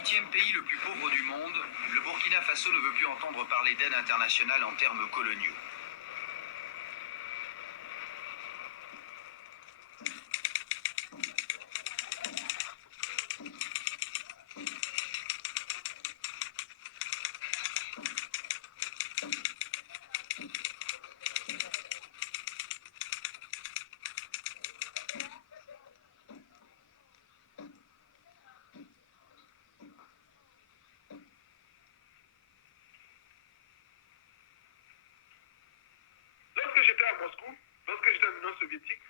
8e pays le plus pauvre du monde, le Burkina Faso ne veut plus entendre parler d'aide internationale en termes coloniaux. Lorsque j'étais à Moscou, lorsque j'étais en Union soviétique,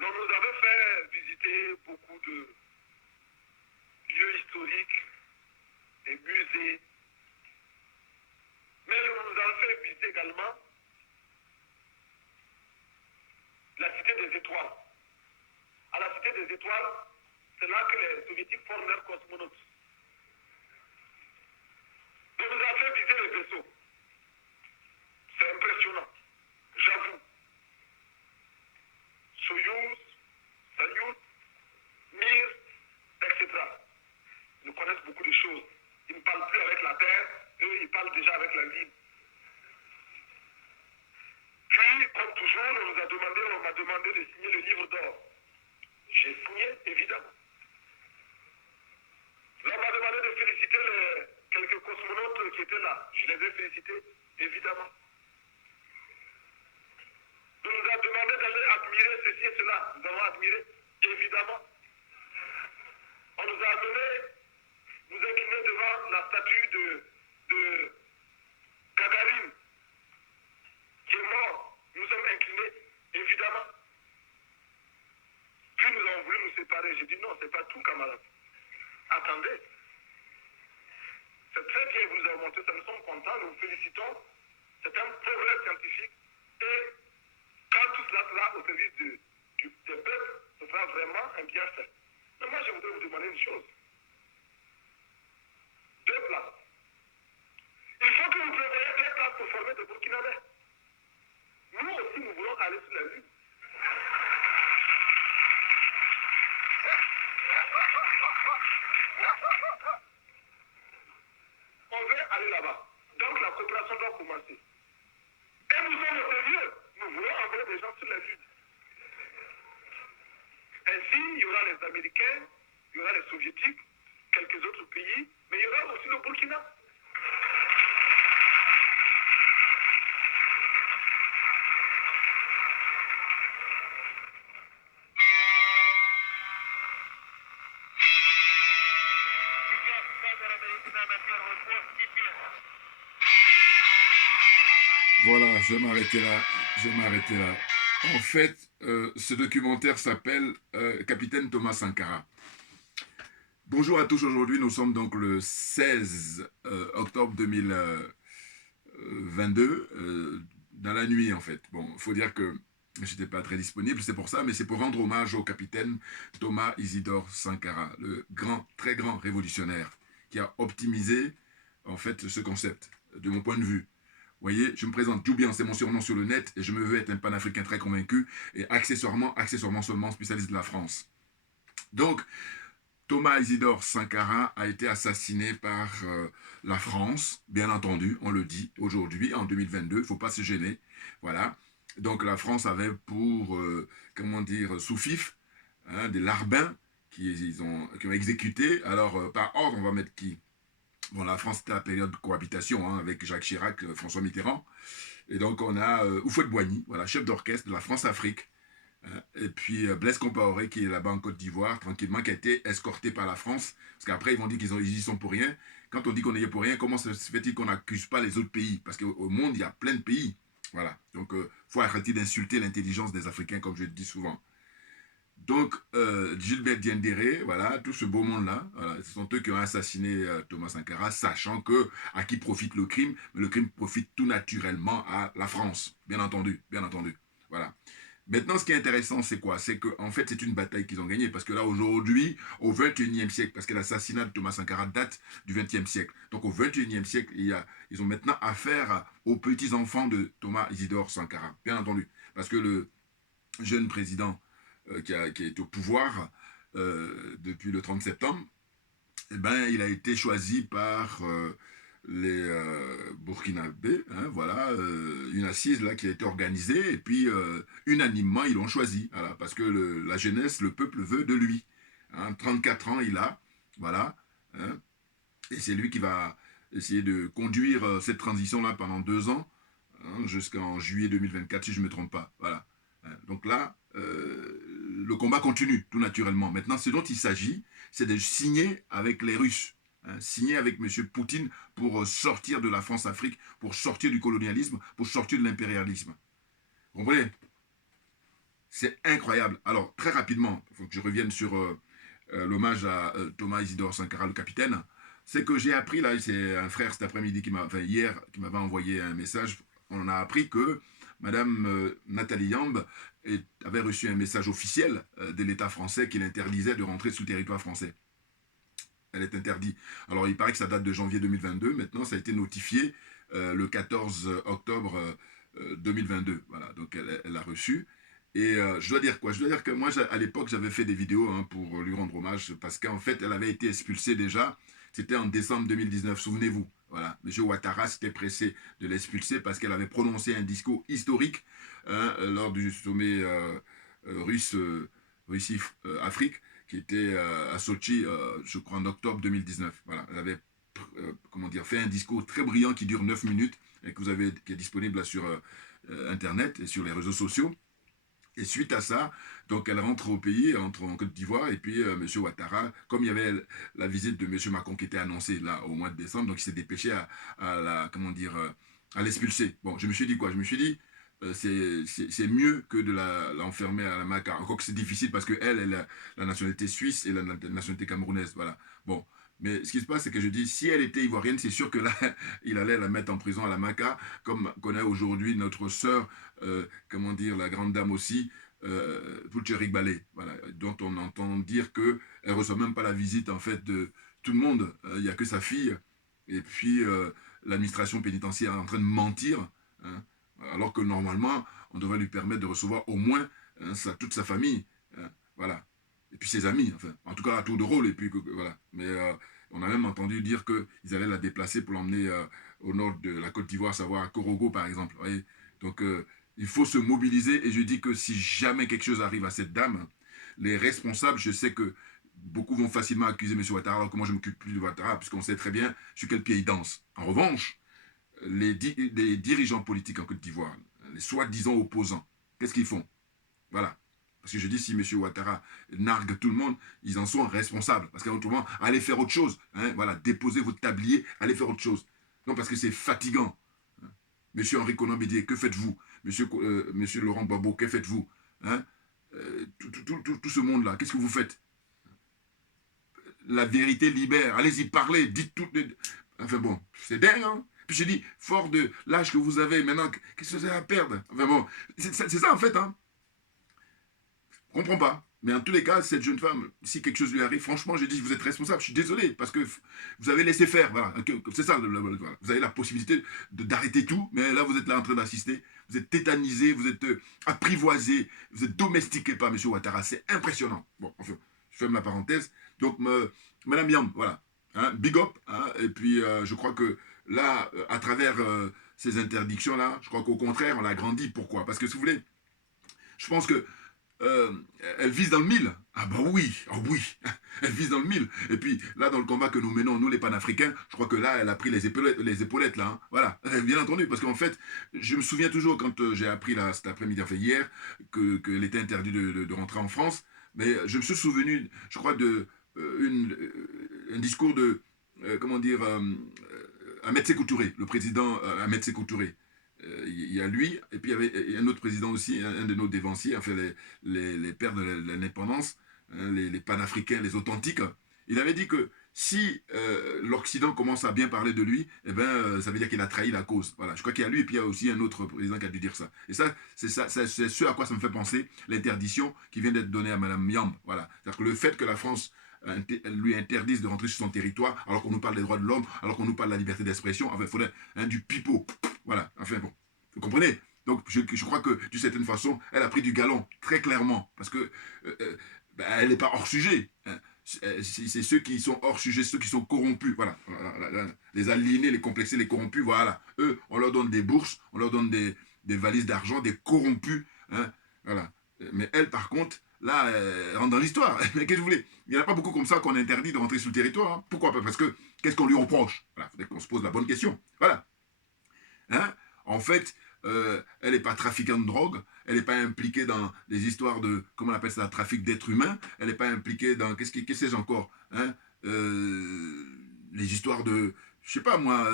on nous avait fait visiter beaucoup de lieux historiques, des musées, mais on nous avait fait visiter également la cité des étoiles. À la cité des étoiles, c'est là que les soviétiques forment leurs cosmonautes. On nous a fait visiter les vaisseaux. C'est impressionnant, j'avoue. Soyouz, Salyut, Mir, etc. Ils connaissent beaucoup de choses. Ils ne parlent plus avec la Terre, eux, ils parlent déjà avec la Lune. Puis, comme toujours, on m'a demandé de signer le livre d'or. J'ai signé, évidemment. Là, on m'a demandé de féliciter quelques cosmonautes qui étaient là. Je les ai félicités, évidemment. On nous a demandé d'aller admirer ceci et cela. Nous avons admiré, évidemment. On nous a amené nous incliner devant la statue de Gagarine, qui est mort. Nous sommes inclinés, évidemment. Puis nous avons voulu nous séparer. J'ai dit non, c'est pas tout, camarade. Attendez. C'est très bien, vous nous avez montré ça, nous sommes contents, nous vous félicitons. C'est un progrès scientifique. Et quand tout cela sera au service des peuples, ce sera vraiment un bienfait. Mais moi, je voudrais vous demander une chose. Deux places. Il faut que vous prévoyez deux places pour former des Burkinabés. Nous aussi, nous voulons aller sur la Lune. On veut aller là-bas. Donc la coopération doit commencer. Et nous sommes au sérieux. Nous voulons envoyer des gens sur la Lune. Ainsi, il y aura les Américains, il y aura les Soviétiques, quelques autres pays, mais il y aura aussi le Burkina. Voilà, je vais m'arrêter là. Je vais m'arrêter là. En fait, ce documentaire s'appelle Capitaine Thomas Sankara. Bonjour à tous, aujourd'hui nous sommes donc le 16 octobre 2022, dans la nuit en fait. Bon, il faut dire que je n'étais pas très disponible, c'est pour ça, mais c'est pour rendre hommage au capitaine Thomas Isidore Sankara, le grand, très grand révolutionnaire qui a optimisé en fait ce concept, de mon point de vue. Vous voyez, je me présente Djoubian, c'est mon surnom sur le net, et je me veux être un panafricain très convaincu, et accessoirement seulement spécialiste de la France. Donc, Thomas Isidore Sankara a été assassiné par la France, bien entendu, on le dit aujourd'hui, en 2022, il ne faut pas se gêner, voilà. Donc la France avait pour, sous-fif, hein, des larbins qui ont exécuté, alors par ordre, on va mettre qui? Bon, la France, c'était la période de cohabitation hein, avec Jacques Chirac, François Mitterrand. Et donc, on a Houphouët-Boigny, voilà, chef d'orchestre de la France-Afrique. Et puis Blaise Compaoré, qui est là-bas en Côte d'Ivoire, tranquillement, qui a été escorté par la France. Parce qu'après, ils vont dire qu'ils y sont pour rien. Quand on dit qu'on y est pour rien, comment se fait-il qu'on n'accuse pas les autres pays? Parce qu'au monde, il y a plein de pays. Voilà. Donc, il faut arrêter d'insulter l'intelligence des Africains, comme je le dis souvent. Donc, Gilbert Diendéré, voilà, tout ce beau monde-là, voilà, ce sont eux qui ont assassiné Thomas Sankara, sachant que à qui profite le crime? Le crime profite tout naturellement à la France, bien entendu, voilà. Maintenant, ce qui est intéressant, c'est quoi? C'est qu'en fait, c'est une bataille qu'ils ont gagnée, parce que là, aujourd'hui, au XXIe siècle, parce que l'assassinat de Thomas Sankara date du XXe siècle, donc au XXIe siècle, ils ont maintenant affaire aux petits-enfants de Thomas Isidore Sankara, bien entendu, parce que le jeune président qui est au pouvoir, depuis le 30 septembre, eh ben, il a été choisi par les Burkinabés, hein, voilà, une assise là qui a été organisée, et puis unanimement ils l'ont choisi, voilà, parce que la jeunesse, le peuple veut de lui. Hein, 34 ans il a, voilà, hein, et c'est lui qui va essayer de conduire cette transition-là pendant 2 ans, hein, jusqu'en juillet 2024, si je ne me trompe pas, voilà. Hein, donc là, le combat continue, tout naturellement. Maintenant, ce dont il s'agit, c'est de signer avec les Russes, hein, signer avec M. Poutine pour sortir de la France-Afrique, pour sortir du colonialisme, pour sortir de l'impérialisme. Vous comprenez? C'est incroyable. Alors, très rapidement, il faut que je revienne sur l'hommage à Thomas Isidore Sankara, le capitaine. C'est que j'ai appris, là, c'est un frère cet après-midi, hier, qui m'avait envoyé un message. On a appris que Madame Nathalie Yamb avait reçu un message officiel de l'État français qui l'interdisait de rentrer sur le territoire français. Elle est interdite. Alors, il paraît que ça date de janvier 2022. Maintenant, ça a été notifié le 14 octobre 2022. Voilà, donc elle a reçu. Et je dois dire quoi? Je dois dire que moi, à l'époque, j'avais fait des vidéos hein, pour lui rendre hommage, parce qu'en fait, elle avait été expulsée déjà. C'était en décembre 2019, souvenez-vous. Voilà, M. Ouattara s'était pressé de l'expulser parce qu'elle avait prononcé un discours historique hein, lors du sommet Russie-Afrique, qui était à Sochi, je crois, en octobre 2019. Voilà, elle avait comment dire, fait un discours très brillant qui dure 9 minutes et qui est disponible là, sur Internet et sur les réseaux sociaux. Et suite à ça, donc elle rentre au pays, elle rentre en Côte d'Ivoire, et puis M. Ouattara, comme il y avait la visite de M. Macron qui était annoncée là au mois de décembre, donc il s'est dépêché à l'expulser. Bon, je me suis dit quoi? Je me suis dit, c'est mieux que de l'enfermer à la MACA. Encore que c'est difficile parce qu'elle a la nationalité suisse et la nationalité camerounaise, voilà. Bon, mais ce qui se passe, c'est que je dis, si elle était ivoirienne, c'est sûr que là, il allait la mettre en prison à la MACA, comme connaît aujourd'hui notre sœur, comment dire, la grande dame aussi, Pulcherik Balé, voilà, dont on entend dire qu'elle ne reçoit même pas la visite, en fait, de tout le monde. Il n'y a que sa fille. Et puis, l'administration pénitentiaire est en train de mentir, hein, alors que normalement, on devrait lui permettre de recevoir au moins hein, toute sa famille. Hein, voilà. Et puis ses amis, enfin, en tout cas à tour de rôle. Et puis, voilà. Mais on a même entendu dire qu'ils allaient la déplacer pour l'emmener au nord de la Côte d'Ivoire, savoir à Korogo, par exemple. Voyez. Donc, il faut se mobiliser. Et je dis que si jamais quelque chose arrive à cette dame, les responsables, je sais que beaucoup vont facilement accuser M. Ouattara, alors que moi je ne m'occupe plus de Ouattara, puisqu'on sait très bien sur quel pied il danse. En revanche, les dirigeants politiques en Côte d'Ivoire, les soi-disant opposants, qu'est-ce qu'ils font? Voilà. Parce que je dis, si M. Ouattara nargue tout le monde, ils en sont responsables. Parce qu'autrement, allez faire autre chose. Hein, voilà, déposez votre tablier, allez faire autre chose. Non, parce que c'est fatigant. Hein. Monsieur Henri Konan Bédié, que faites-vous? Monsieur Laurent Gbagbo, que faites-vous? Hein, tout ce monde-là, qu'est-ce que vous faites? La vérité libère. Allez-y, parlez, dites tout. Enfin bon, c'est dingue, hein? Puis je dis, fort de l'âge que vous avez maintenant, qu'est-ce que vous avez à perdre? Enfin bon, c'est ça en fait, hein? Je comprends pas. Mais en tous les cas, cette jeune femme, si quelque chose lui arrive, franchement, j'ai dit, vous êtes responsable, je suis désolé, parce que vous avez laissé faire, voilà. C'est ça, voilà. Vous avez la possibilité d'arrêter tout, mais là, vous êtes là en train d'assister, vous êtes tétanisé, vous êtes apprivoisé, vous êtes domestiqué par M. Ouattara, c'est impressionnant. Bon, enfin, je ferme la parenthèse. Donc, Madame Yamb, voilà, hein, big up, hein, et puis je crois que là, à travers ces interdictions-là, je crois qu'au contraire, on l'a agrandi. Pourquoi? Parce que si vous voulez, je pense que elle vise dans le mille. Ah bah oui, oh oui, elle vise dans le mille. Et puis là, dans le combat que nous menons, nous les panafricains, je crois que là, elle a pris les épaulettes là. Hein. Voilà, bien entendu, parce qu'en fait, je me souviens toujours quand j'ai appris là, cet après-midi, enfin hier, qu'elle était interdite de rentrer en France. Mais je me suis souvenu, je crois, un discours de, comment dire, Ahmed Sékou Touré, le président Ahmed Sékou Touré. Il y a lui, et puis il y avait un autre président aussi, un de nos dévanciers, enfin les pères de l'indépendance, hein, les panafricains, les authentiques. Il avait dit que si l'Occident commence à bien parler de lui, eh ben, ça veut dire qu'il a trahi la cause. Voilà, je crois qu'il y a lui, et puis il y a aussi un autre président qui a dû dire ça. Et ça, c'est ce à quoi ça me fait penser, l'interdiction qui vient d'être donnée à Mme Yamb. Voilà. C'est-à-dire que le fait que la France lui interdise de rentrer sur son territoire, alors qu'on nous parle des droits de l'homme, alors qu'on nous parle de la liberté d'expression, enfin, il faudrait du pipeau. Voilà, enfin bon, vous comprenez? Donc je crois que d'une certaine façon, elle a pris du galon, très clairement, parce que ben, elle n'est pas hors sujet. Hein. C'est ceux qui sont hors sujet, ceux qui sont corrompus. Voilà. Les aliénés, les complexés, les corrompus, voilà. Eux, on leur donne des bourses, on leur donne des valises d'argent, des corrompus. Hein. Voilà. Mais elle, par contre, là, elle rentre dans l'histoire. Mais qu'est-ce que vous voulez? Il n'y en a pas beaucoup comme ça qu'on interdit de rentrer sur le territoire. Hein. Pourquoi? Parce que qu'est-ce qu'on lui reproche? Voilà. Il faudrait qu'on se pose la bonne question. Voilà. Hein? En fait, elle n'est pas trafiquante de drogue, elle n'est pas impliquée dans des histoires de, comment on appelle ça, trafic d'êtres humains, elle n'est pas impliquée dans, qu'est-ce que c'est encore, hein? Les histoires de, je sais pas moi,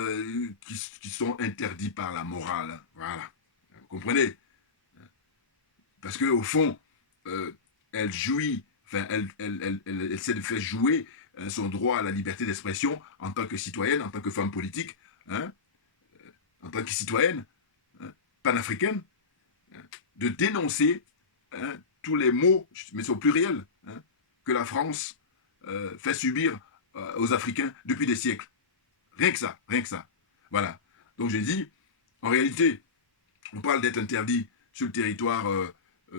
qui sont interdits par la morale. Voilà. Vous comprenez? Parce qu'au fond, elle jouit, enfin, elle essaie de faire jouer son droit à la liberté d'expression en tant que citoyenne, en tant que femme politique, hein, en tant que citoyenne, hein, panafricaine, hein, de dénoncer, hein, tous les maux, mais c'est au pluriel, hein, que la France fait subir aux Africains depuis des siècles. Rien que ça, rien que ça. Voilà. Donc j'ai dit, en réalité, on parle d'être interdit sur le territoire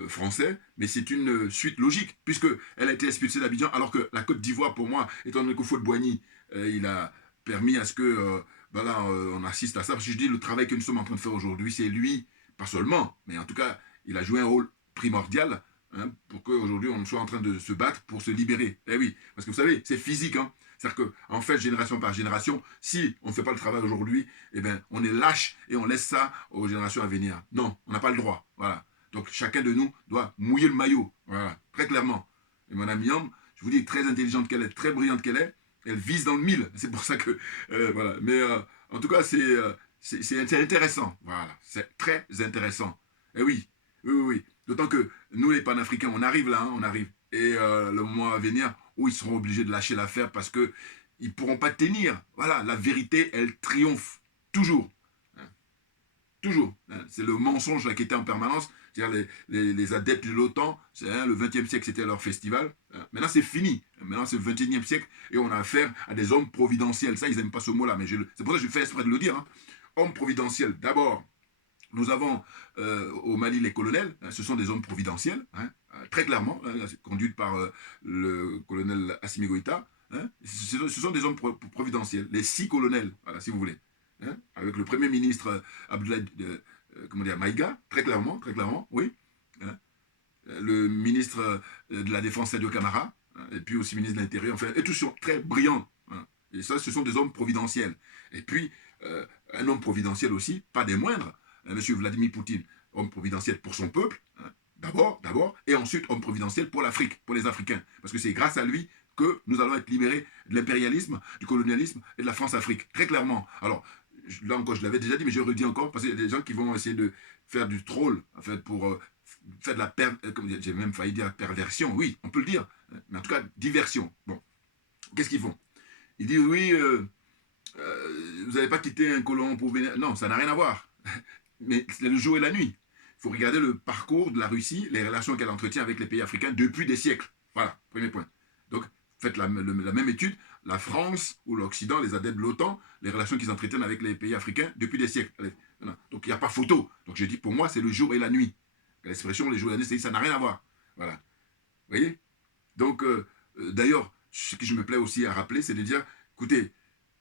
français, mais c'est une suite logique, puisqu'elle a été expulsée d'Abidjan, alors que la Côte d'Ivoire, pour moi, étant donné que Houphouët-Boigny, il a permis à ce que voilà, on assiste à ça, parce que je dis, le travail que nous sommes en train de faire aujourd'hui, c'est lui, pas seulement, mais en tout cas, il a joué un rôle primordial, hein, pour qu'aujourd'hui, on soit en train de se battre pour se libérer. Eh oui, parce que vous savez, c'est physique, hein. C'est-à-dire qu'en fait, génération par génération, si on ne fait pas le travail aujourd'hui, eh ben, on est lâche et on laisse ça aux générations à venir. Non, on n'a pas le droit. Voilà. Donc chacun de nous doit mouiller le maillot. Voilà, très clairement. Et Mme Yam, je vous dis, très intelligente qu'elle est, très brillante qu'elle est, elle vise dans le mille. C'est pour ça que... voilà. Mais en tout cas, c'est intéressant. Voilà, c'est très intéressant. Et oui, oui, oui, oui. D'autant que nous, les panafricains, on arrive là, hein, on arrive. Et le moment à venir, où ils seront obligés de lâcher l'affaire parce qu'ils ne pourront pas tenir. Voilà, la vérité, elle triomphe. Toujours. Hein. Toujours. Hein. C'est le mensonge là, qui était en permanence. C'est-à-dire les adeptes de l'OTAN, hein, le XXe siècle, c'était leur festival. Hein. Maintenant, c'est fini. Maintenant, c'est le XXIe siècle et on a affaire à des hommes providentiels. Ça, ils n'aiment pas ce mot-là, mais c'est pour ça que je fais exprès de le dire. Hein. Hommes providentiels. D'abord, nous avons au Mali les colonels, hein, ce sont des hommes providentiels, hein, très clairement, hein, conduits par le colonel Assimi Goïta. Hein, ce sont des hommes providentiels, les 6 colonels, voilà, si vous voulez, hein, avec le premier ministre Abdoulaye comment dire, Maïga, très clairement, oui, hein, le ministre de la Défense Sadio Camara, hein, et puis aussi ministre de l'Intérieur, enfin, et tous sont très brillants. Hein, et ça, ce sont des hommes providentiels. Et puis, un homme providentiel aussi, pas des moindres, M. Vladimir Poutine, homme providentiel pour son peuple, hein, d'abord, et ensuite homme providentiel pour l'Afrique, pour les Africains. Parce que c'est grâce à lui que nous allons être libérés de l'impérialisme, du colonialisme et de la France-Afrique, très clairement. Alors, là encore, je l'avais déjà dit, mais je le redis encore, parce qu'il y a des gens qui vont essayer de faire du troll, en fait, pour faire de la comme j'ai même failli dire perversion, oui, on peut le dire, mais en tout cas, diversion. Bon, qu'est-ce qu'ils font? Ils disent, oui, vous n'avez pas quitté un colon pour venir... Non, ça n'a rien à voir. Mais c'est le jour et la nuit. Il faut regarder le parcours de la Russie, les relations qu'elle entretient avec les pays africains depuis des siècles. Voilà, premier point. Donc, faites la même étude. La France ou l'Occident, les adeptes de l'OTAN, les relations qu'ils entretiennent avec les pays africains depuis des siècles. Allez, donc, il n'y a pas photo. Donc, je dis, pour moi, c'est le jour et la nuit. L'expression, les jours et la nuit, ça n'a rien à voir. Voilà. Vous voyez? Donc, d'ailleurs, ce que je me plais aussi à rappeler, c'est de dire, écoutez,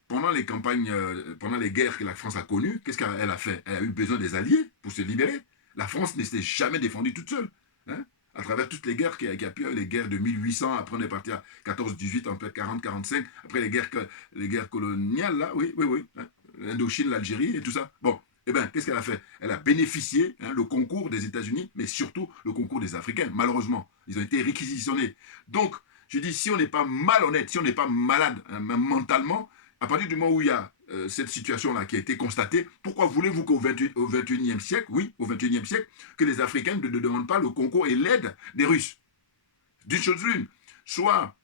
pendant les campagnes, pendant les guerres que la France a connues, qu'est-ce qu'elle a fait? Elle a eu besoin des alliés pour se libérer. La France ne s'est jamais défendue toute seule. Hein, à travers toutes les guerres qu'il y a pu, les guerres de 1800, après on est parti à 14-18, en fait 40-45, après les guerres coloniales, là, oui, hein, l'Indochine, l'Algérie et tout ça. Bon, eh bien, qu'est-ce qu'elle a fait? Elle a bénéficié, hein, le concours des États-Unis, mais surtout le concours des Africains, malheureusement. Ils ont été réquisitionnés. Donc, je dis, si on n'est pas malhonnête, si on n'est pas malade, hein, mentalement, à partir du moment où il y a cette situation-là qui a été constatée, pourquoi voulez-vous qu'au XXIe siècle, oui, au XXIe siècle, que les Africains ne demandent pas le concours et l'aide des Russes? D'une chose l'une, soit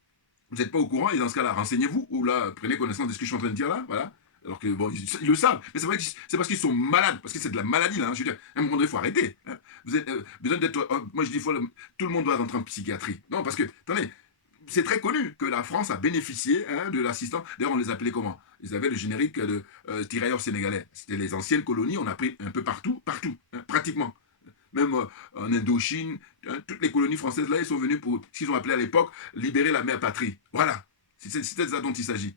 vous n'êtes pas au courant, et dans ce cas-là, renseignez-vous, ou là, prenez connaissance de ce que je suis en train de dire là, voilà. Alors que, bon, ils le savent, mais c'est vrai que c'est parce qu'ils sont malades, parce que c'est de la maladie, là, hein, je veux dire, à un moment donné, il faut arrêter. Hein. Vous avez besoin d'être... moi, je dis, tout le monde doit rentrer en psychiatrie. Non, parce que, attendez, c'est très connu que la France a bénéficié, hein, de l'assistance. D'ailleurs, on les appelait comment? Ils avaient le générique de tirailleurs sénégalais. C'était les anciennes colonies, on a pris un peu partout, hein, pratiquement. même en Indochine, hein, toutes les colonies françaises, là, ils sont venus pour, ce qu'ils ont appelé à l'époque, libérer la mère patrie. Voilà, c'est de ça dont il s'agit.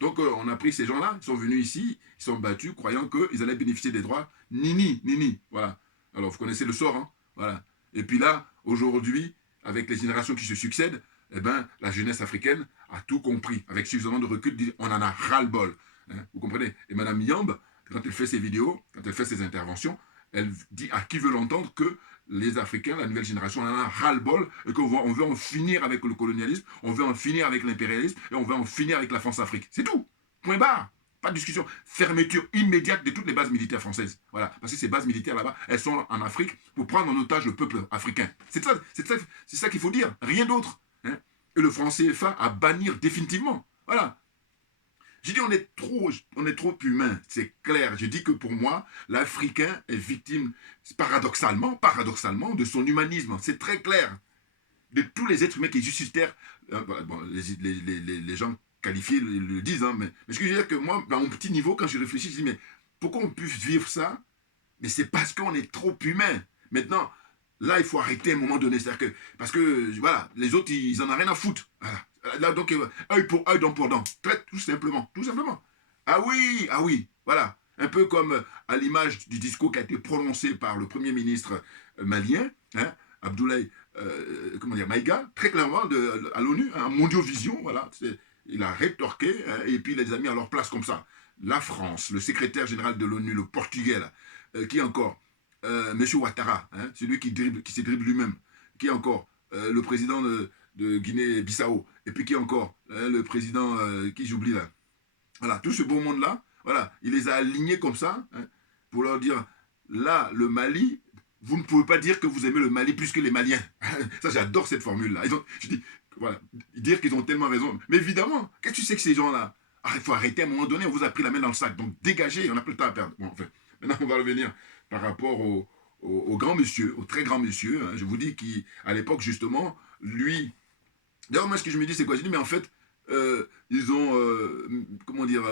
Donc, on a pris ces gens-là, ils sont venus ici, ils sont battus, croyant qu'ils allaient bénéficier des droits. Nini, nini, voilà. Alors, vous connaissez le sort, hein, voilà. Et puis là, aujourd'hui, avec les générations qui se succèdent, eh ben, la jeunesse africaine a tout compris, avec suffisamment de recul, dit, on en a ras-le-bol. Hein, vous comprenez? Et Madame Yamb, quand elle fait ses vidéos, quand elle fait ses interventions, elle dit à qui veut l'entendre que les Africains, la nouvelle génération, on en a ras-le-bol et qu'on veut en finir avec le colonialisme, on veut en finir avec l'impérialisme et on veut en finir avec la France-Afrique. C'est tout. Point barre. Pas de discussion. Fermeture immédiate de toutes les bases militaires françaises. Voilà. Parce que ces bases militaires là-bas, elles sont en Afrique pour prendre en otage le peuple africain. C'est ça qu'il faut dire. Rien d'autre. Hein. Et le franc CFA à bannir définitivement. Voilà. J'ai dit on est trop humain, c'est clair. Je dis que pour moi, l'Africain est victime, paradoxalement, de son humanisme. C'est très clair. De tous les êtres humains qui existent sur Terre, bon, les gens qualifiés le disent, hein, mais ce que je veux dire que moi, à mon petit niveau, quand je réfléchis, je dis, mais pourquoi on puisse vivre ça? Mais c'est parce qu'on est trop humain. Maintenant, là, il faut arrêter à un moment donné. C'est-à-dire que, parce que, voilà, les autres, ils en ont rien à foutre. Voilà. Là, donc, œil pour œil, dent pour dent. Tout simplement. Tout simplement. Ah oui, voilà. Un peu comme à l'image du discours qui a été prononcé par le Premier ministre malien, hein, Abdoulaye Maïga, très clairement à l'ONU, à Mondiovision, voilà. Il a rétorqué, hein, et puis il les a mis à leur place comme ça. La France, le secrétaire général de l'ONU, le Portugais, là, qui encore M. Ouattara, hein, celui qui se dribble lui-même, qui encore le président de Guinée-Bissau, et puis qui encore le président, qui j'oublie là. Voilà, tout ce beau monde-là, voilà, il les a alignés comme ça, hein, pour leur dire, là, le Mali, vous ne pouvez pas dire que vous aimez le Mali plus que les Maliens. Ça, j'adore cette formule-là. Je dis, voilà, dire qu'ils ont tellement raison. Mais évidemment, qu'est-ce que tu sais que ces gens-là, il faut arrêter à un moment donné, on vous a pris la main dans le sac, donc dégagez, on n'a plus le temps à perdre. Bon, enfin, maintenant, on va revenir par rapport au grand monsieur, au très grand monsieur, hein, je vous dis qu'à l'époque, justement, lui... D'ailleurs, moi, ce que je me dis, c'est quoi? Je dis, mais en fait, ils ont, comment dire,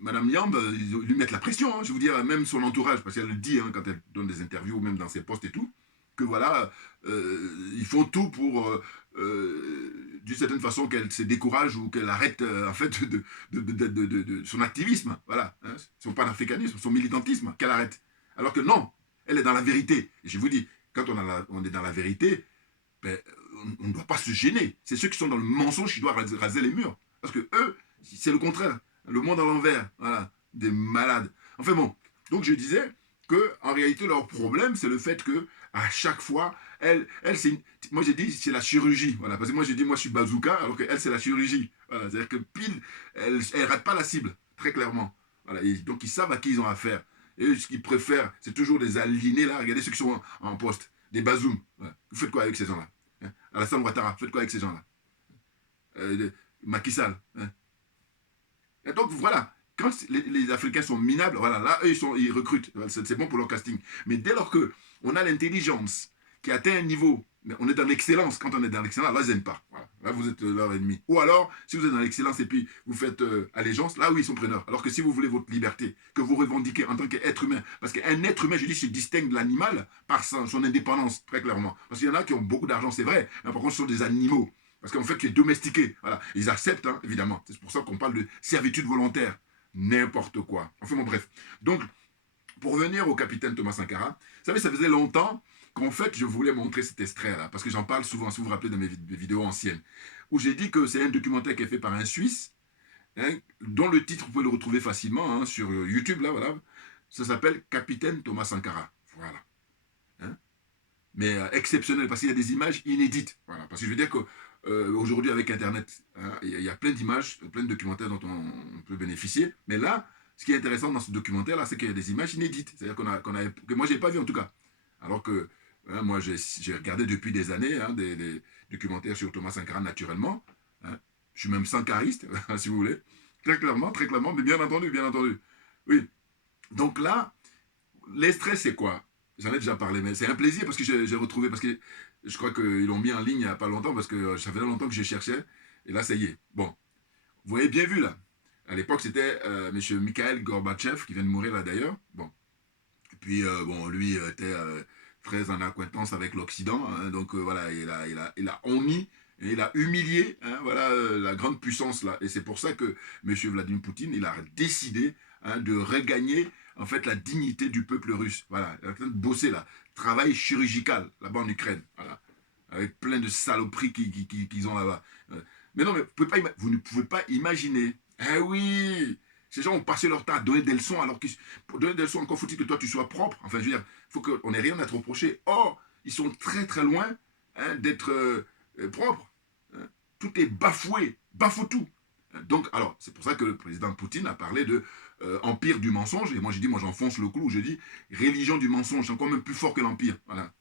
Madame Yamb, ils lui mettent la pression, hein, je vous dire, même son entourage, parce qu'elle le dit hein, quand elle donne des interviews, même dans ses posts et tout, que voilà, ils font tout pour, d'une certaine façon, qu'elle se décourage ou qu'elle arrête, en fait, de son activisme, voilà, hein, son panafricanisme, son militantisme, qu'elle arrête. Alors que non, elle est dans la vérité. Et je vous dis, quand on est dans la vérité, ben, on ne doit pas se gêner. C'est ceux qui sont dans le mensonge qui doivent raser les murs. Parce que eux, c'est le contraire. Le monde à l'envers. Voilà. Des malades. Enfin bon. Donc je disais que en réalité, leur problème, c'est le fait que à chaque fois, elle moi j'ai dit, c'est la chirurgie. Voilà. Parce que moi j'ai dit, moi je suis bazooka, alors qu'elle, c'est la chirurgie. Voilà. C'est-à-dire que pile, elle rate pas la cible. Très clairement. Voilà. Et donc ils savent à qui ils ont affaire. Et ce qu'ils préfèrent, c'est toujours des aliénés là. Regardez ceux qui sont en poste. Des bazooms. Voilà. Vous faites quoi avec ces gens-là? Alassane Ouattara, vous faites quoi avec ces gens-là? Macky Sall. Hein? Et donc voilà, quand les Africains sont minables, voilà, là, eux, ils recrutent. C'est bon pour leur casting. Mais dès lors qu'on a l'intelligence qui atteint un niveau, on est dans l'excellence. Quand on est dans l'excellence, là, ils n'aiment pas. Voilà. Là, vous êtes leur ennemi. Ou alors, si vous êtes dans l'excellence et puis vous faites allégeance, là, oui, ils sont preneurs. Alors que si vous voulez votre liberté, que vous revendiquez en tant qu'être humain, parce qu'un être humain, je dis, se distingue de l'animal par son indépendance, très clairement. Parce qu'il y en a qui ont beaucoup d'argent, c'est vrai, mais par contre, ce sont des animaux. Parce qu'en fait, tu es domestiqué. Voilà. Ils acceptent, hein, évidemment. C'est pour ça qu'on parle de servitude volontaire. N'importe quoi. Enfin, bon, bref. Donc, pour revenir au capitaine Thomas Sankara, vous savez, ça faisait longtemps qu'en fait, je voulais montrer cet extrait-là, parce que j'en parle souvent, si vous vous rappelez de mes vidéos anciennes, où j'ai dit que c'est un documentaire qui est fait par un Suisse, hein, dont le titre, vous pouvez le retrouver facilement hein, sur YouTube, là, voilà. Ça s'appelle Capitaine Thomas Sankara. Voilà. Hein? Mais exceptionnel, parce qu'il y a des images inédites. Voilà. Parce que je veux dire que aujourd'hui, avec Internet, hein, il y a plein d'images, plein de documentaires dont on peut bénéficier. Mais là, ce qui est intéressant dans ce documentaire-là, c'est qu'il y a des images inédites. C'est-à-dire que moi, je n'ai pas vu en tout cas. Alors que hein, moi, j'ai regardé depuis des années hein, des documentaires sur Thomas Sankara naturellement. Hein. Je suis même sankariste, si vous voulez. Très clairement, mais bien entendu, bien entendu. Oui. Donc là, l'extrait, c'est quoi? J'en ai déjà parlé, mais c'est un plaisir parce que j'ai retrouvé, parce que je crois qu'ils l'ont mis en ligne il n'y a pas longtemps, parce que ça fait longtemps que je cherchais, et là, ça y est. Bon, vous avez bien vu, là. À l'époque, c'était M. Mikhail Gorbatchev, qui vient de mourir, là, d'ailleurs. Bon. puis, bon, lui était très en acquaintance avec l'Occident, hein, donc voilà, il a honni, et il a humilié, hein, voilà, la grande puissance là. Et c'est pour ça que M. Vladimir Poutine, il a décidé, hein, de regagner en fait la dignité du peuple russe. Voilà, il est en train de bosser là, travail chirurgical là-bas en Ukraine, voilà, avec plein de saloperies qu'ils ont là-bas. Mais non, mais vous ne pouvez pas imaginer. Eh oui, ces gens ont passé leur temps à donner des leçons, alors que pour donner des leçons, encore faut-il que toi tu sois propre. Enfin, je veux dire, il faut qu'on n'ait rien à te reprocher. Or, ils sont très très loin, hein, d'être propres. Hein. Tout est bafoué, bafoue tout. Donc, alors, c'est pour ça que le président Poutine a parlé de empire du mensonge. Et moi, j'ai dit, moi, j'enfonce le clou. Je dis religion du mensonge. C'est encore même plus fort que l'empire. Voilà.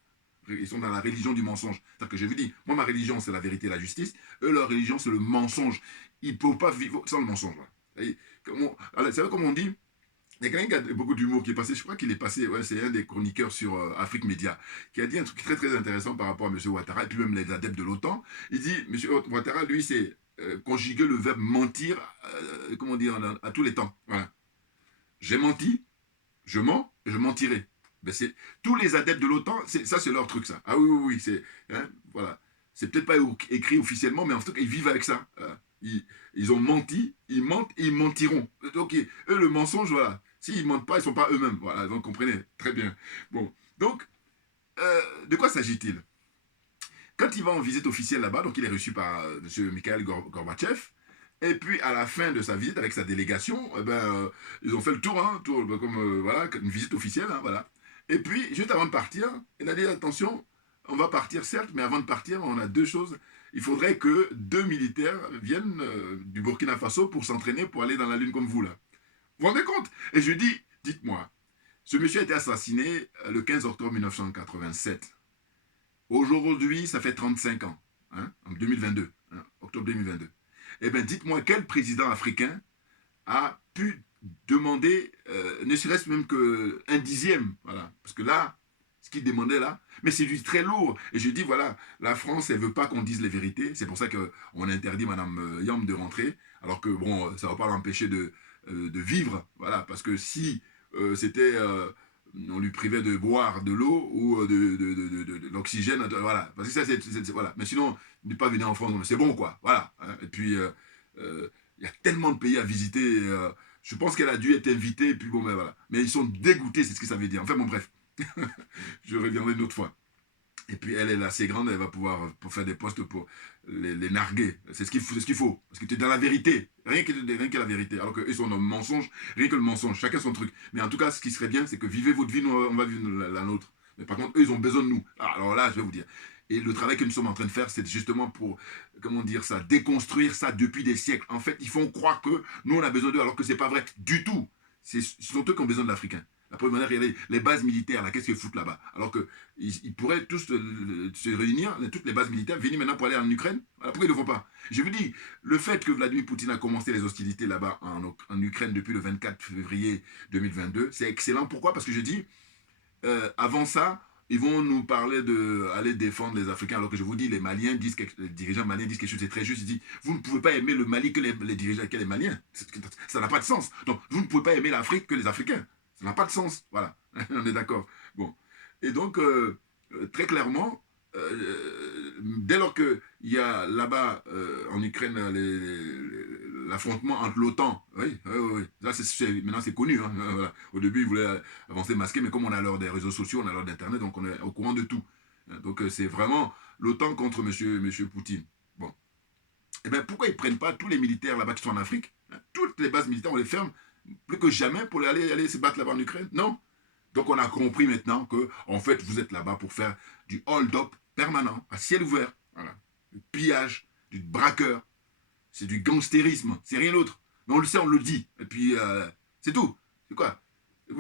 Ils sont dans la religion du mensonge. C'est-à-dire que je vous dis, moi, ma religion, c'est la vérité et la justice. Eux, leur religion, c'est le mensonge. Ils ne peuvent pas vivre sans le mensonge. Voilà. C'est vrai comme on dit, il y a quelqu'un qui a beaucoup d'humour qui est passé, je crois qu'il est passé, ouais, c'est un des chroniqueurs sur Afrique Média, qui a dit un truc très très intéressant par rapport à M. Ouattara, et puis même les adeptes de l'OTAN. Il dit, M. Ouattara, lui, c'est conjuguer le verbe mentir, comment dire, à tous les temps. Voilà. J'ai menti, je mens, et je mentirai. Ben tous les adeptes de l'OTAN, ça c'est leur truc, ça. Ah oui, oui, oui, c'est, hein, voilà. C'est peut-être pas écrit officiellement, mais en tout cas, ils vivent avec ça. Ils ont menti, ils mentent et ils mentiront. Ok, eux, le mensonge, voilà. S'ils mentent pas, ils sont pas eux-mêmes. Voilà, donc comprenez, très bien. Bon, donc, de quoi s'agit-il? Quand il va en visite officielle là-bas, donc il est reçu par M. Mikhail Gorbatchev, et puis à la fin de sa visite avec sa délégation, ils ont fait le tour, hein, comme voilà, une visite officielle, hein, voilà. Et puis, juste avant de partir, il a dit attention, on va partir certes, mais avant de partir, on a deux choses. Il faudrait que deux militaires viennent du Burkina Faso pour s'entraîner pour aller dans la Lune comme vous, là. Vous vous rendez compte? Et je dis, dites-moi, ce monsieur a été assassiné le 15 octobre 1987. Aujourd'hui, ça fait 35 ans, hein, en 2022, hein, octobre 2022. Eh bien, dites-moi, quel président africain a pu demander, ne serait-ce même qu'un dixième, voilà. Parce que là, ce qu'il demandait là, mais c'est du très lourd. Et je dis, voilà, la France, elle ne veut pas qu'on dise les vérités. C'est pour ça qu'on interdit Mme Yam de rentrer, alors que, bon, ça ne va pas l'empêcher de vivre, voilà. Parce que si c'était... on lui privait de boire de l'eau ou de l'oxygène, voilà. Parce que ça, voilà. Mais sinon, ne pas venir en France, c'est bon, quoi. Voilà. Hein. Et puis, il y a tellement de pays à visiter. Je pense qu'elle a dû être invitée, et puis bon, ben voilà. Mais ils sont dégoûtés, c'est ce que ça veut dire. Enfin, bon, bref. Je reviendrai une autre fois. Et puis elle est assez grande, elle va pouvoir pour faire des postes pour les narguer. C'est ce qu'il faut. Parce que tu es dans la vérité. Rien que la vérité. Alors qu'eux sont dans le mensonge, rien que le mensonge. Chacun son truc. Mais en tout cas, ce qui serait bien, c'est que vivez votre vie, nous, on va vivre la nôtre. Mais par contre, eux, ils ont besoin de nous. Alors là, je vais vous dire. Et le travail que nous sommes en train de faire, c'est justement pour, comment dire ça, déconstruire ça depuis des siècles. En fait, ils font croire que nous, on a besoin d'eux, alors que c'est pas vrai du tout. Ce sont eux qui ont besoin de l'Africain. La première manière, regardez, les bases militaires, là, qu'est-ce qu'ils foutent là-bas? Alors qu'ils pourraient tous se réunir, toutes les bases militaires, venir maintenant pour aller en Ukraine. Voilà, pourquoi ils ne le font pas? Je vous dis, le fait que Vladimir Poutine a commencé les hostilités là-bas en Ukraine depuis le 24 février 2022, c'est excellent. Pourquoi? Parce que je dis, avant ça, ils vont nous parler d'aller défendre les Africains, alors que je vous dis, les dirigeants maliens disent quelque chose, c'est très juste, ils disent, vous ne pouvez pas aimer le Mali que les dirigeants, que les Maliens. Ça n'a pas de sens. Donc, vous ne pouvez pas aimer l'Afrique que les Africains. Ça n'a pas de sens. Voilà, on est d'accord. Bon. Et donc, très clairement, dès lors qu'il y a là-bas, en Ukraine, l'affrontement entre l'OTAN, oui. Là, maintenant, c'est connu. Hein, voilà. Au début, ils voulaient avancer masqué, mais comme on a l'heure des réseaux sociaux, on a l'heure d'Internet, donc on est au courant de tout. Donc, c'est vraiment l'OTAN contre monsieur Poutine. Bon. Eh bien, pourquoi ils ne prennent pas tous les militaires là-bas qui sont en Afrique, hein, toutes les bases militaires, on les ferme plus que jamais pour aller se battre là-bas en Ukraine? Non. Donc on a compris maintenant que, en fait, vous êtes là-bas pour faire du hold-up permanent, à ciel ouvert. Voilà. Du pillage, du braqueur. C'est du gangstérisme, c'est rien d'autre. Mais on le sait, on le dit. Et puis, c'est tout. C'est quoi?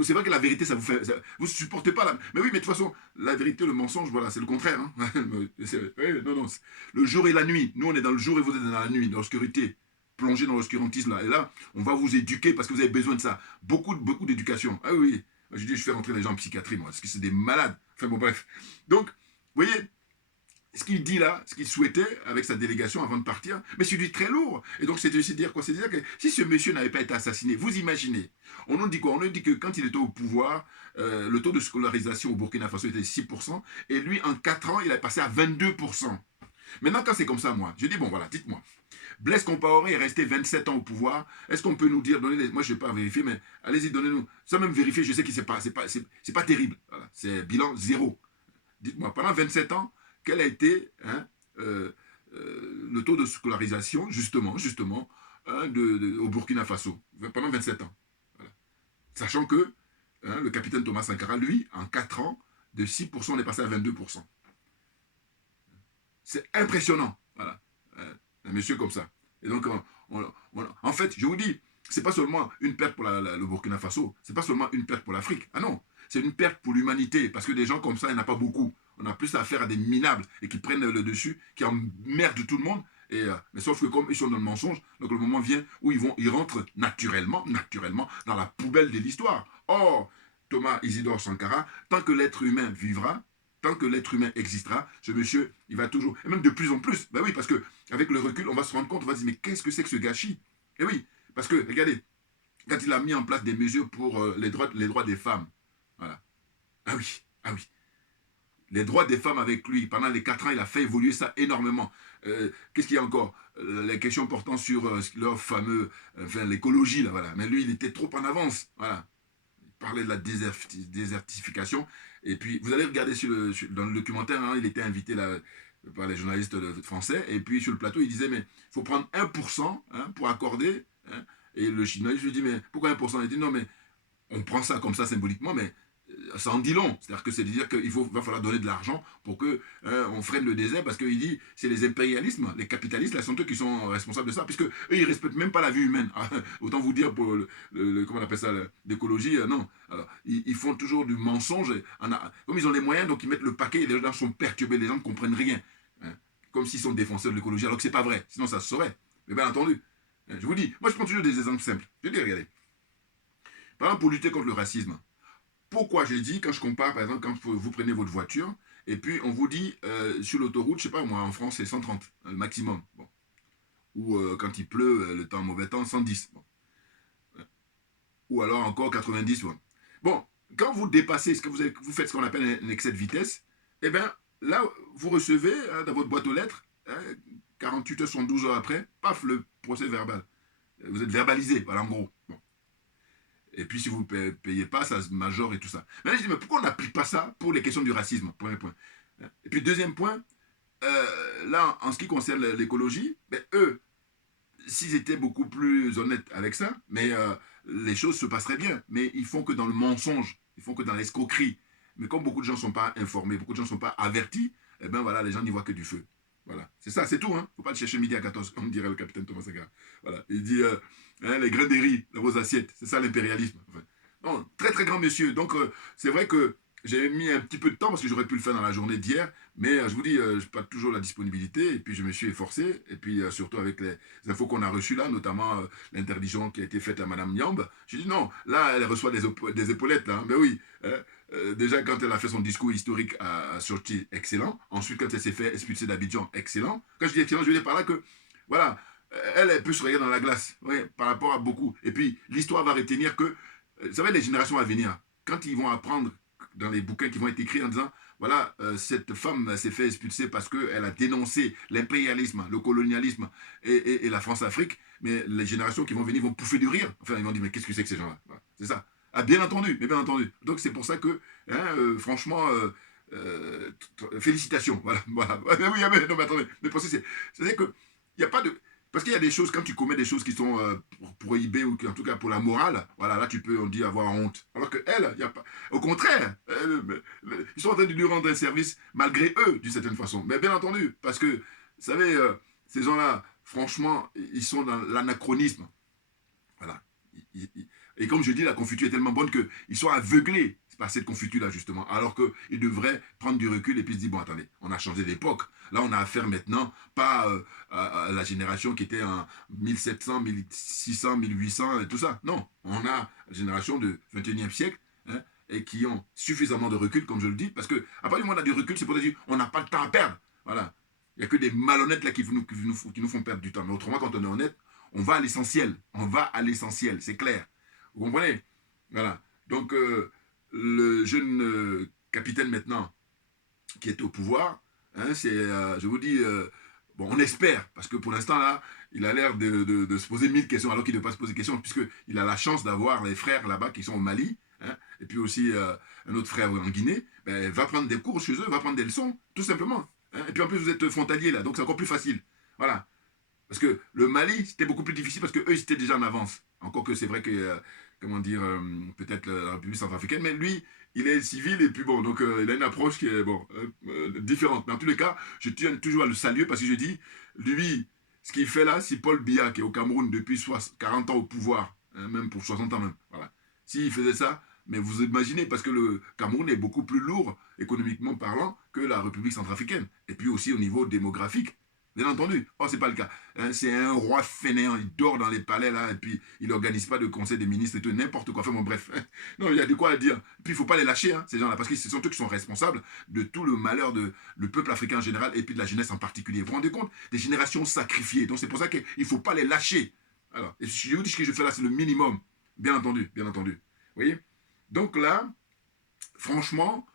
C'est vrai que la vérité, ça vous fait... vous ne supportez pas la... Mais oui, mais de toute façon, la vérité, le mensonge, voilà, c'est le contraire. Hein. Non, le jour et la nuit. Nous, on est dans le jour et vous êtes dans la nuit, dans l'obscurité. Plongé dans l'obscurantisme là. Et là, on va vous éduquer parce que vous avez besoin de ça. Beaucoup d'éducation. Ah oui. Je dis, je fais rentrer les gens en psychiatrie, moi, parce que c'est des malades. Enfin bon, bref. Donc, vous voyez, ce qu'il dit là, ce qu'il souhaitait avec sa délégation avant de partir, mais c'est du très lourd. Et donc, c'est aussi dire quoi? C'est dire que si ce monsieur n'avait pas été assassiné, vous imaginez, on nous dit quoi? On nous dit que quand il était au pouvoir, le taux de scolarisation au Burkina Faso était 6%, et lui, en 4 ans, il est passé à 22%. Maintenant, quand c'est comme ça, moi, je dis, bon, voilà, dites-moi. Blaise Compaoré est resté 27 ans au pouvoir. Est-ce qu'on peut nous dire, moi je ne vais pas vérifier, mais allez-y, donnez-nous. Sans même vérifier, je sais que c'est pas terrible. Voilà. C'est bilan 0. Dites-moi, pendant 27 ans, quel a été le taux de scolarisation, justement, au Burkina Faso, pendant 27 ans. Voilà. Sachant que le capitaine Thomas Sankara, lui, en 4 ans, de 6%, on est passé à 22%. C'est impressionnant. Voilà. Un monsieur comme ça. Et donc, en fait, je vous dis, c'est pas seulement une perte pour le Burkina Faso, c'est pas seulement une perte pour l'Afrique. Ah non, c'est une perte pour l'humanité, parce que des gens comme ça, il n'y en a pas beaucoup. On a plus affaire à des minables et qui prennent le dessus, qui emmerdent tout le monde. Mais sauf que comme ils sont dans le mensonge, donc le moment vient où ils rentrent naturellement dans la poubelle de l'histoire. Or, Thomas Isidore Sankara, tant que l'être humain vivra, tant que l'être humain existera, ce monsieur, il va toujours, et même de plus en plus, ben oui, parce que avec le recul, on va se rendre compte, on va se dire, mais qu'est-ce que c'est que ce gâchis? Et oui, parce que, regardez, quand il a mis en place des mesures pour les droits des femmes, voilà. Ah oui. Les droits des femmes avec lui, pendant les 4 ans, il a fait évoluer ça énormément. Qu'est-ce qu'il y a encore? Les questions portant sur leur fameux, l'écologie, là, voilà. Mais lui, il était trop en avance, voilà. Il parlait de la désertification. Et puis, vous allez regarder dans le documentaire, hein, il était invité là, par les journalistes français, et puis sur le plateau, il disait, mais il faut prendre 1% pour accorder. Hein, et le journaliste lui dit, mais pourquoi 1%? Il dit, non, mais on prend ça comme ça symboliquement, mais ça en dit long. C'est-à-dire que c'est dire qu'il va falloir donner de l'argent pour que on freine le désert, parce qu'il dit c'est les impérialismes, les capitalistes, là, sont eux qui sont responsables de ça, puisque eux, ils respectent même pas la vie humaine. Autant vous dire pour comment on appelle ça, l'écologie, non. Alors, ils font toujours du mensonge. Comme ils ont les moyens, donc ils mettent le paquet et les gens sont perturbés, les gens ne comprennent rien. Hein, comme s'ils sont défenseurs de l'écologie, alors que c'est pas vrai. Sinon, ça se saurait. Mais bien entendu, je vous dis, moi je prends toujours des exemples simples. Je dis, regardez. Par exemple, pour lutter contre le racisme, pourquoi j'ai dit, quand je compare, par exemple, quand vous prenez votre voiture, et puis on vous dit, sur l'autoroute, je sais pas, moi, en France, c'est 130, le maximum. Bon. Ou quand il pleut, le temps mauvais temps, 110. Bon. Ou alors encore 90. Bon, bon, quand vous dépassez, vous faites ce qu'on appelle un excès de vitesse, eh bien, là, vous recevez, dans votre boîte aux lettres, 48 heures, 72 heures après, paf, le procès verbal. Vous êtes verbalisé, voilà, en gros. Bon. Et puis, si vous ne payez pas, ça se majore et tout ça. Mais là, je dis, mais pourquoi on n'applique pas ça pour les questions du racisme? Premier point. Et puis, deuxième point, là, en ce qui concerne l'écologie, ben, eux, s'ils étaient beaucoup plus honnêtes avec ça, mais les choses se passeraient bien. Mais ils font que dans le mensonge, ils font que dans l'escroquerie. Mais comme beaucoup de gens ne sont pas informés, beaucoup de gens ne sont pas avertis, eh bien voilà, les gens n'y voient que du feu. Voilà, c'est ça, c'est tout. Il ne faut pas le chercher midi à 14, comme dirait le capitaine Thomas Sankara. Voilà, il dit les grains de riz dans vos assiettes, c'est ça l'impérialisme. Enfin, non, très très grand monsieur. Donc c'est vrai que j'ai mis un petit peu de temps parce que j'aurais pu le faire dans la journée d'hier, mais je vous dis, je n'ai pas toujours la disponibilité et puis je me suis efforcé. Et puis surtout avec les infos qu'on a reçues là, notamment l'interdiction qui a été faite à Madame Niambe, j'ai dit non, là elle reçoit des épaulettes là. Mais oui. Déjà, quand elle a fait son discours historique à Sorti, excellent. Ensuite, quand elle s'est fait expulser d'Abidjan, excellent. Quand je dis excellent, je veux dire par là que, voilà, elle peut se regarder dans la glace, ouais, par rapport à beaucoup. Et puis, l'histoire va retenir que, vous savez, les générations à venir, quand ils vont apprendre dans les bouquins qui vont être écrits en disant, voilà, cette femme s'est fait expulser parce qu'elle a dénoncé l'impérialisme, le colonialisme et la France-Afrique, mais les générations qui vont venir vont pouffer du rire. Enfin, ils vont dire, mais qu'est-ce que c'est que ces gens-là? Voilà, c'est ça. Ah, bien entendu, mais bien entendu. Donc c'est pour ça que, franchement, félicitations. Voilà, voilà. Mais oui, mais non, mais attendez. Mais parce que c'est que il n'y a pas de. Parce qu'il y a des choses, quand tu commets des choses qui sont prohibées, ou en tout cas pour la morale, voilà, là tu peux, on dit, avoir honte. Alors que elle, il n'y a pas. Au contraire, ils sont en train de lui rendre un service malgré eux, d'une certaine façon. Mais bien entendu, parce que, vous savez, ces gens-là, franchement, ils sont dans l'anachronisme. Voilà. Et comme je dis, la confiture est tellement bonne qu'ils sont aveuglés par cette confiture-là, justement. Alors qu'ils devraient prendre du recul et puis se dire, bon, attendez, on a changé d'époque. Là, on a affaire maintenant, pas à la génération qui était en 1700, 1600, 1800 et tout ça. Non, on a la génération du 21e siècle, et qui ont suffisamment de recul, comme je le dis, parce que à partir du moment où on a du recul, c'est pour dire, on n'a pas le temps à perdre. Voilà. Il n'y a que des malhonnêtes là qui nous font perdre du temps. Mais autrement, quand on est honnête, on va à l'essentiel. On va à l'essentiel, c'est clair. Vous comprenez? Voilà. Donc, le jeune capitaine maintenant qui est au pouvoir, hein, c'est, je vous dis, bon, on espère, parce que pour l'instant, là, il a l'air de se poser 1000 questions, alors qu'il ne doit pas se poser de questions, puisqu'il a la chance d'avoir les frères là-bas qui sont au Mali, hein, et puis aussi un autre frère en Guinée, ben, va prendre des cours chez eux, va prendre des leçons, tout simplement. Hein. Et puis en plus, vous êtes frontalier, là, donc c'est encore plus facile. Voilà. Parce que le Mali, c'était beaucoup plus difficile, parce qu'eux, ils étaient déjà en avance. Encore que c'est vrai que, comment dire, peut-être la République centrafricaine, mais lui, il est civil, et puis bon, donc il a une approche qui est, bon, différente. Mais en tous les cas, je tiens toujours à le saluer, parce que je dis, lui, ce qu'il fait là, si Paul Biya, qui est au Cameroun depuis 40 ans au pouvoir, hein, même pour 60 ans même, voilà, s'il faisait ça, mais vous imaginez, parce que le Cameroun est beaucoup plus lourd, économiquement parlant, que la République centrafricaine. Et puis aussi au niveau démographique. Bien entendu. Oh, c'est pas le cas. Hein, c'est un roi fainéant, il dort dans les palais, là, et puis il n'organise pas de conseil des ministres et tout, n'importe quoi. Enfin, bon, bref. Non, il y a de quoi dire. Puis il faut pas les lâcher, hein, ces gens-là, parce que ce sont eux qui sont responsables de tout le malheur de le peuple africain en général, et puis de la jeunesse en particulier. Vous vous rendez compte? Des générations sacrifiées. Donc c'est pour ça qu'il ne faut pas les lâcher. Alors, et je vous dis ce que je fais là, c'est le minimum. Bien entendu, bien entendu. Vous voyez? Donc là, franchement,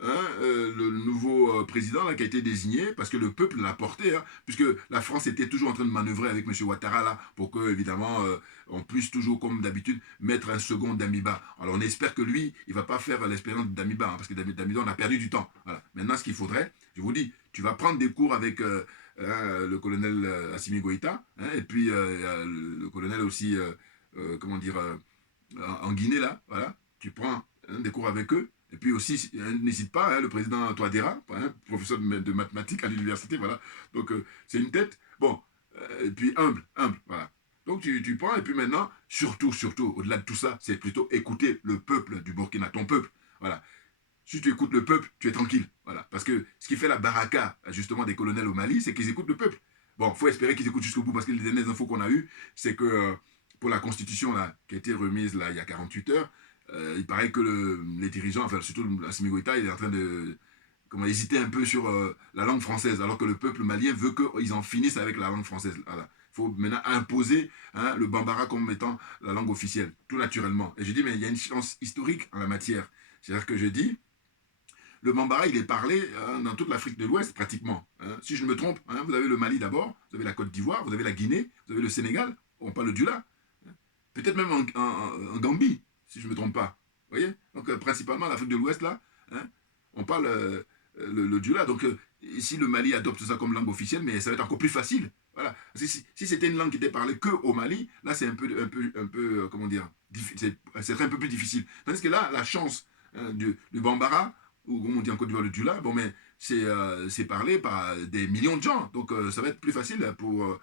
hein, le nouveau président là, qui a été désigné, parce que le peuple l'a porté, hein, puisque la France était toujours en train de manœuvrer avec M. Ouattara là, pour que, évidemment, on puisse toujours, comme d'habitude, mettre un second Damiba. Alors on espère que lui, il ne va pas faire l'expérience de Damiba, hein, parce que Damiba, on a perdu du temps. Voilà. Maintenant, ce qu'il faudrait, je vous dis, tu vas prendre des cours avec le colonel Assimi Goïta, hein, et puis le colonel aussi, comment dire, en Guinée, là, voilà, tu prends des cours avec eux. Et puis aussi, n'hésite pas, hein, le président Touadéra, hein, professeur de mathématiques à l'université, voilà. Donc, c'est une tête. Bon, et puis humble, voilà. Donc, tu prends, et puis maintenant, surtout, au-delà de tout ça, c'est plutôt écouter le peuple du Burkina, ton peuple, voilà. Si tu écoutes le peuple, tu es tranquille, voilà. Parce que ce qui fait la baraka, justement, des colonels au Mali, c'est qu'ils écoutent le peuple. Bon, il faut espérer qu'ils écoutent jusqu'au bout, parce que les dernières infos qu'on a eues, c'est que pour la constitution, là, qui a été remise, là, il y a 48 heures, il paraît que les dirigeants, enfin surtout Assimi Goïta, il est en train de hésiter un peu sur la langue française, alors que le peuple malien veut qu'ils en finissent avec la langue française. Voilà. Il faut maintenant imposer, hein, le bambara comme étant la langue officielle, tout naturellement. Et je dis, mais il y a une chance historique en la matière. C'est-à-dire que je dis, le bambara, il est parlé dans toute l'Afrique de l'Ouest, pratiquement. Hein. Si je ne me trompe, hein, vous avez le Mali d'abord, vous avez la Côte d'Ivoire, vous avez la Guinée, vous avez le Sénégal, on parle du là. Peut-être même en Gambie, si je ne me trompe pas. Vous voyez? Donc, principalement, l'Afrique de l'Ouest, là, hein, on parle le Dioula. Donc, si le Mali adopte ça comme langue officielle, mais ça va être encore plus facile. Voilà. Si c'était une langue qui était parlée que au Mali, là, c'est un peu comment dire, c'est un peu plus difficile. Tandis que là, la chance du Bambara, ou comme on dit en Côte d'Ivoire, le Dioula, bon, mais c'est parlé par des millions de gens. Donc, ça va être plus facile pour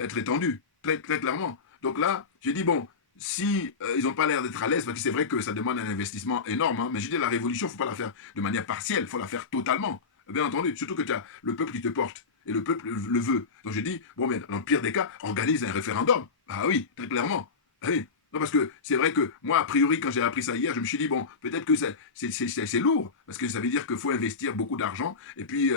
être étendu, très, très clairement. Donc là, j'ai dit, bon, si ils n'ont pas l'air d'être à l'aise, parce que c'est vrai que ça demande un investissement énorme, hein, mais j'ai dit, la révolution, il ne faut pas la faire de manière partielle, il faut la faire totalement. Bien entendu, surtout que tu as le peuple qui te porte, et le peuple le veut. Donc j'ai dit, bon, mais dans le pire des cas, organise un référendum. Ah oui, très clairement. Ah oui. Non, parce que c'est vrai que moi, a priori, quand j'ai appris ça hier, je me suis dit, bon, peut-être que c'est lourd, parce que ça veut dire qu'il faut investir beaucoup d'argent, et puis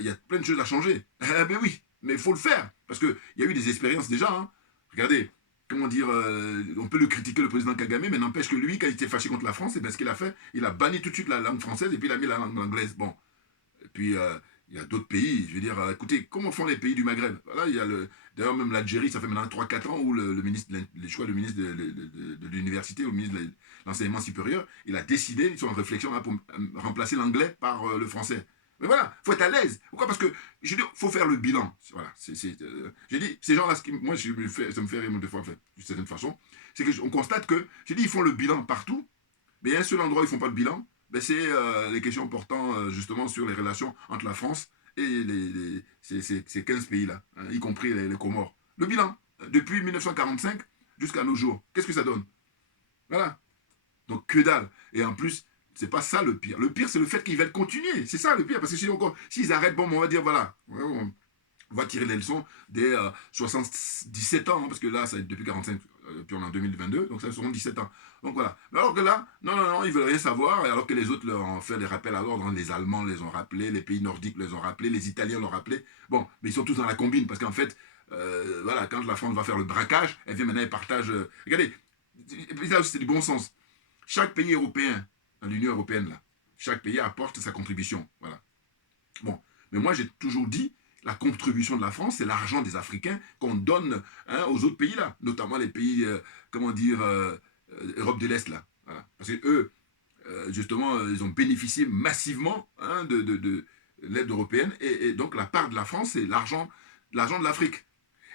il y a plein de choses à changer. Ah ben oui, mais il faut le faire, parce qu'il y a eu des expériences déjà, hein. Regardez, comment dire, on peut le critiquer, le président Kagame, mais n'empêche que lui, quand il était fâché contre la France, et bien ce qu'il a fait, il a banni tout de suite la langue française et puis il a mis la langue anglaise. Bon. Et puis, il y a d'autres pays, je veux dire, écoutez, comment font les pays du Maghreb? Voilà, il y a d'ailleurs, même l'Algérie, ça fait maintenant 3-4 ans où le ministre, je crois, le ministre de l'université, ou le ministre de l'enseignement supérieur, il a décidé, ils sont en réflexion là, pour remplacer l'anglais par le français. Mais voilà, il faut être à l'aise. Pourquoi? Parce que, je dis, il faut faire le bilan. Voilà, j'ai dit, ces gens-là, moi, ça me fait rire des fois, en fait, d'une certaine façon, c'est qu'on constate que, j'ai dit, ils font le bilan partout, mais il y a un seul endroit où ils ne font pas le bilan, ben c'est les questions portant justement sur les relations entre la France et ces 15 pays-là, hein, y compris les Comores. Le bilan, depuis 1945 jusqu'à nos jours, qu'est-ce que ça donne? Voilà. Donc, que dalle. Et en plus, c'est pas ça le pire. Le pire, c'est le fait qu'ils veulent continuer. C'est ça le pire. Parce que sinon, s'ils arrêtent, bon, on va dire, voilà, on va tirer les leçons des 77 ans, hein, parce que là, ça, depuis 45, puis on est en 2022, donc ça seront 17 ans. Donc voilà. Alors que là, non, ils veulent rien savoir, alors que les autres leur ont fait des rappels à l'ordre, les Allemands les ont rappelés, les pays nordiques les ont rappelés, les Italiens l'ont rappelé. Bon, mais ils sont tous dans la combine, parce qu'en fait, voilà, quand la France va faire le braquage, elle vient maintenant, elle partage... regardez, là aussi c'est du bon sens. Chaque pays européen, dans l'Union européenne, là, chaque pays apporte sa contribution, voilà. Bon, mais moi j'ai toujours dit, la contribution de la France, c'est l'argent des Africains qu'on donne aux autres pays là, notamment les pays, comment dire, Europe de l'Est là. Voilà. Parce que eux, justement, ils ont bénéficié massivement de l'aide européenne et donc la part de la France, c'est l'argent de l'Afrique.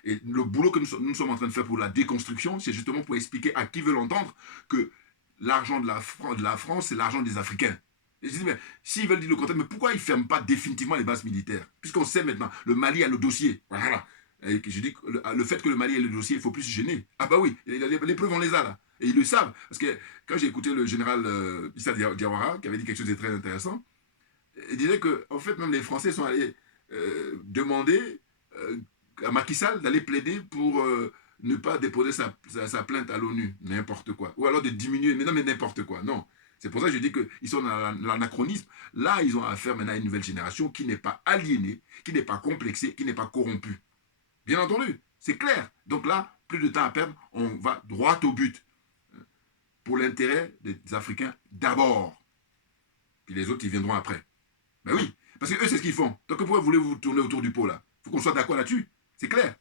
Et le boulot que nous sommes en train de faire pour la déconstruction, c'est justement pour expliquer à qui veut l'entendre que l'argent de la France, c'est l'argent des Africains. Et je dis, mais s'ils veulent dire le contraire, mais pourquoi ils ne ferment pas définitivement les bases militaires? Puisqu'on sait maintenant, le Mali a le dossier. Voilà. Et je dis que le fait que le Mali ait le dossier, il ne faut plus se gêner. Ah bah oui, les preuves, on les a là. Et ils le savent. Parce que quand j'ai écouté le général Issa Diawara, qui avait dit quelque chose de très intéressant, il disait que, en fait, même les Français sont allés demander à Macky Sall d'aller plaider pour ne pas déposer sa plainte à l'ONU. N'importe quoi. Ou alors de diminuer. Mais non, mais n'importe quoi. Non. C'est pour ça que je dis qu'ils sont dans l'anachronisme. Là, ils ont affaire maintenant à une nouvelle génération qui n'est pas aliénée, qui n'est pas complexée, qui n'est pas corrompue. Bien entendu, c'est clair. Donc là, plus de temps à perdre, on va droit au but. Pour l'intérêt des Africains d'abord. Puis les autres, ils viendront après. Ben oui, parce que eux, c'est ce qu'ils font. Donc pourquoi voulez-vous tourner autour du pot là? Il faut qu'on soit d'accord là-dessus. C'est clair.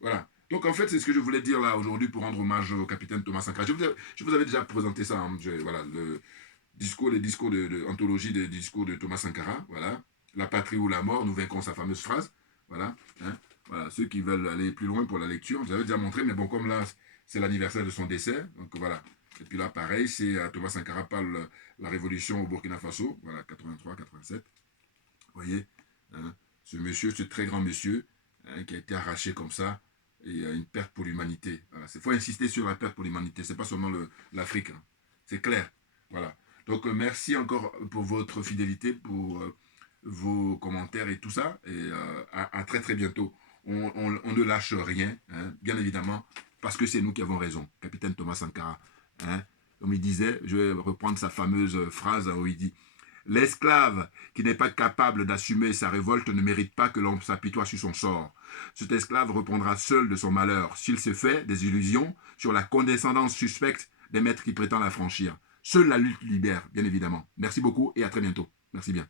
Voilà. Donc en fait, c'est ce que je voulais dire là aujourd'hui pour rendre hommage au capitaine Thomas Sankara. Je vous avais déjà présenté ça, hein. Voilà, les discours d'anthologie des discours de Thomas Sankara. Voilà, la patrie ou la mort, nous vaincrons, sa fameuse phrase. Voilà, hein. Voilà, ceux qui veulent aller plus loin pour la lecture, j'avais déjà montré, mais bon, comme là, c'est l'anniversaire de son décès, donc voilà. Et puis là, pareil, c'est Thomas Sankara parle la révolution au Burkina Faso, voilà, 83, 87. Vous voyez, hein, ce monsieur, ce très grand monsieur, hein, qui a été arraché comme ça, et une perte pour l'humanité. Voilà. Il faut insister sur la perte pour l'humanité, c'est pas seulement l'Afrique. Hein. C'est clair. Voilà. Donc, merci encore pour votre fidélité, pour vos commentaires et tout ça. Et à très très bientôt. On ne lâche rien, hein, bien évidemment, parce que c'est nous qui avons raison. Capitaine Thomas Sankara. Hein, comme il disait, je vais reprendre sa fameuse phrase où il dit « L'esclave qui n'est pas capable d'assumer sa révolte ne mérite pas que l'on s'apitoie sur son sort. Cet esclave répondra seul de son malheur s'il se fait des illusions sur la condescendance suspecte des maîtres qui prétendent la franchir. Seule la lutte libère, bien évidemment. Merci beaucoup et à très bientôt. Merci bien.